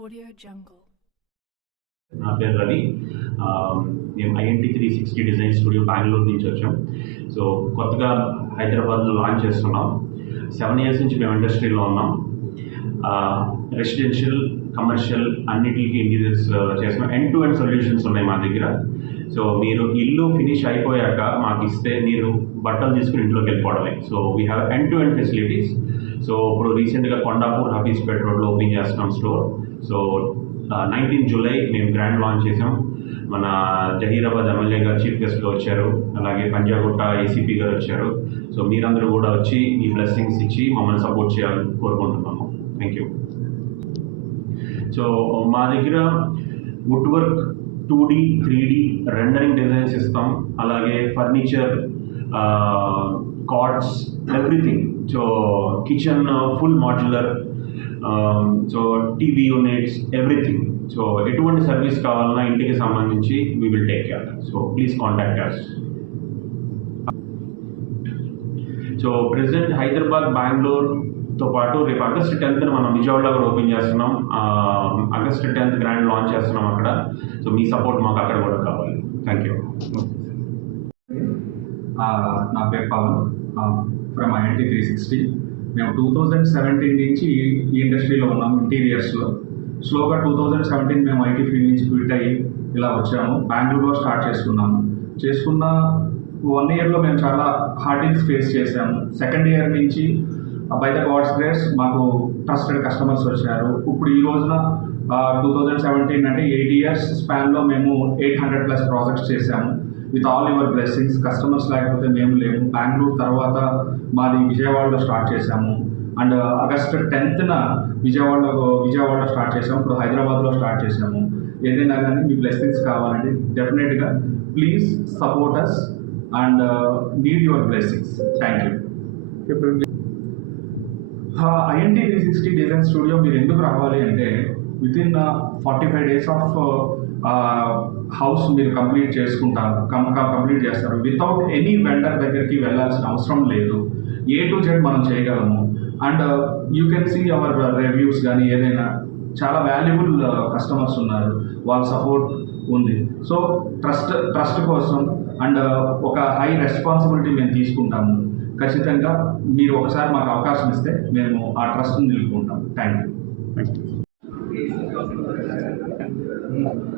Jungle. నా పేరు రవి. మేము INT three sixty design studio Bengaluru నుంచి వచ్చాం. సో కొత్తగా హైదరాబాద్లో లాంచ్ చేస్తున్నాం. సెవెన్ ఇయర్స్ నుంచి మేము ఇండస్ట్రీలో ఉన్నాం. రెసిడెన్షియల్ కమర్షియల్ అన్నిటికి ఇంటీరియర్స్ చేస్తున్నాం. ఎండ్ టు ఎండ్ సొల్యూషన్స్ ఉన్నాయి మా దగ్గర. సో మీరు ఇల్లు ఫినిష్ అయిపోయాక మాకు ఇస్తే మీరు బట్టలు తీసుకుని ఇంట్లోకి వెళ్ళిపోవడమే. So we have end to end facilities so ఇప్పుడు రీసెంట్గా కొండాపూర్ హబీస్పేట్ రోడ్లో ఓపెన్ చేస్తున్నాం స్టోర్. సో నైన్టీన్ జూలై మేము గ్రాండ్ లాంచ్ చేసాం. మన జహీరాబాద్ ఎమ్మెల్యే గారు చీఫ్ గెస్ట్గా వచ్చారు. అలాగే పంజాగుట్ట ఏసీపీ గారు వచ్చారు. సో మీరందరూ కూడా వచ్చి మీ బ్లెస్సింగ్స్ ఇచ్చి మమ్మల్ని సపోర్ట్ చేయాలని కోరుకుంటున్నాము. Thank you. సో మా దగ్గర wood work two D three D rendering designs ఇస్తాం. అలాగే furniture cards everything so kitchen full modular so TV units everything so ఎటువంటి సర్వీస్ కావాలన్నా ఇంటికి సంబంధించి we will take care so please contact us so president Hyderabad బెంగళూరుతో పాటు రేపు August tenth మనం విజయవాడలో కూడా ఓపెన్ చేస్తున్నాం. ఆగస్ట్ టెన్త్ గ్రాండ్ లాంచ్ చేస్తున్నాం అక్కడ. సో మీ సపోర్ట్ మాకు అక్కడ కూడా కావాలి. థ్యాంక్ యూ నా పేరు Pavan from INT three sixty మేము టూ థౌజండ్ సెవెంటీన్ నుంచి ఈ ఇండస్ట్రీలో ఉన్నాం ఇంటీరియర్స్లో స్లోగా టూ థౌజండ్ సెవెంటీన్ మేము ఐటీ ఫీల్డ్ నుంచి క్విట్ అయ్యి ఇలా వచ్చాము. బెంగళూరులో స్టార్ట్ చేసుకున్నాము చేసుకున్న వన్ ఇయర్లో మేము చాలా హార్డింగ్స్ ఫేస్ చేసాము సెకండ్ ఇయర్ నుంచి బై ద గాడ్స్ గ్రేస్ మాకు ట్రస్టెడ్ కస్టమర్స్ వచ్చారు. ఇప్పుడు ఈ రోజున టూ థౌజండ్ సెవెంటీన్ అంటే ఎయిట్ ఇయర్స్ స్పాన్లో మేము ఎయిట్ హండ్రెడ్ ప్లస్ ప్రాజెక్ట్స్ చేశాము. With all your blessings customers లేకపోతే మేము లేము. బెంగళూరు తర్వాత మాది విజయవాడలో స్టార్ట్ చేశాము. అండ్ ఆగస్ట్ టెన్త్న విజయవాడలో విజయవాడలో స్టార్ట్ చేసాము ఇప్పుడు హైదరాబాద్లో స్టార్ట్ చేసాము ఏదైనా కానీ మీ బ్లెస్సింగ్స్ కావాలండి డెఫినెట్గా please support us and need your blessings thank you INT three sixty design studio మీరు ఎందుకు రావాలి అంటే within forty five days of house మీరు కంప్లీట్ చేసుకుంటారు. కం కంప్లీట్ చేస్తారు. వితౌట్ ఎనీ వెండర్ దగ్గరికి వెళ్ళాల్సిన అవసరం లేదు. ఏ టు జెడ్ మనం చేయగలము. And you can see our reviews కానీ ఏదైనా చాలా వాల్యుబుల్ కస్టమర్స్ uh, ఉన్నారు. వాళ్ళ సపోర్ట్ ఉంది. సో ట్రస్ట్ ట్రస్ట్ కోసం అండ్ uh, ఒక హై రెస్పాన్సిబిలిటీ మేము తీసుకుంటాము. ఖచ్చితంగా మీరు ఒకసారి మాకు అవకాశం ఇస్తే మేము ఆ ట్రస్ట్ని నిలుపుకుంటాం థ్యాంక్ యూ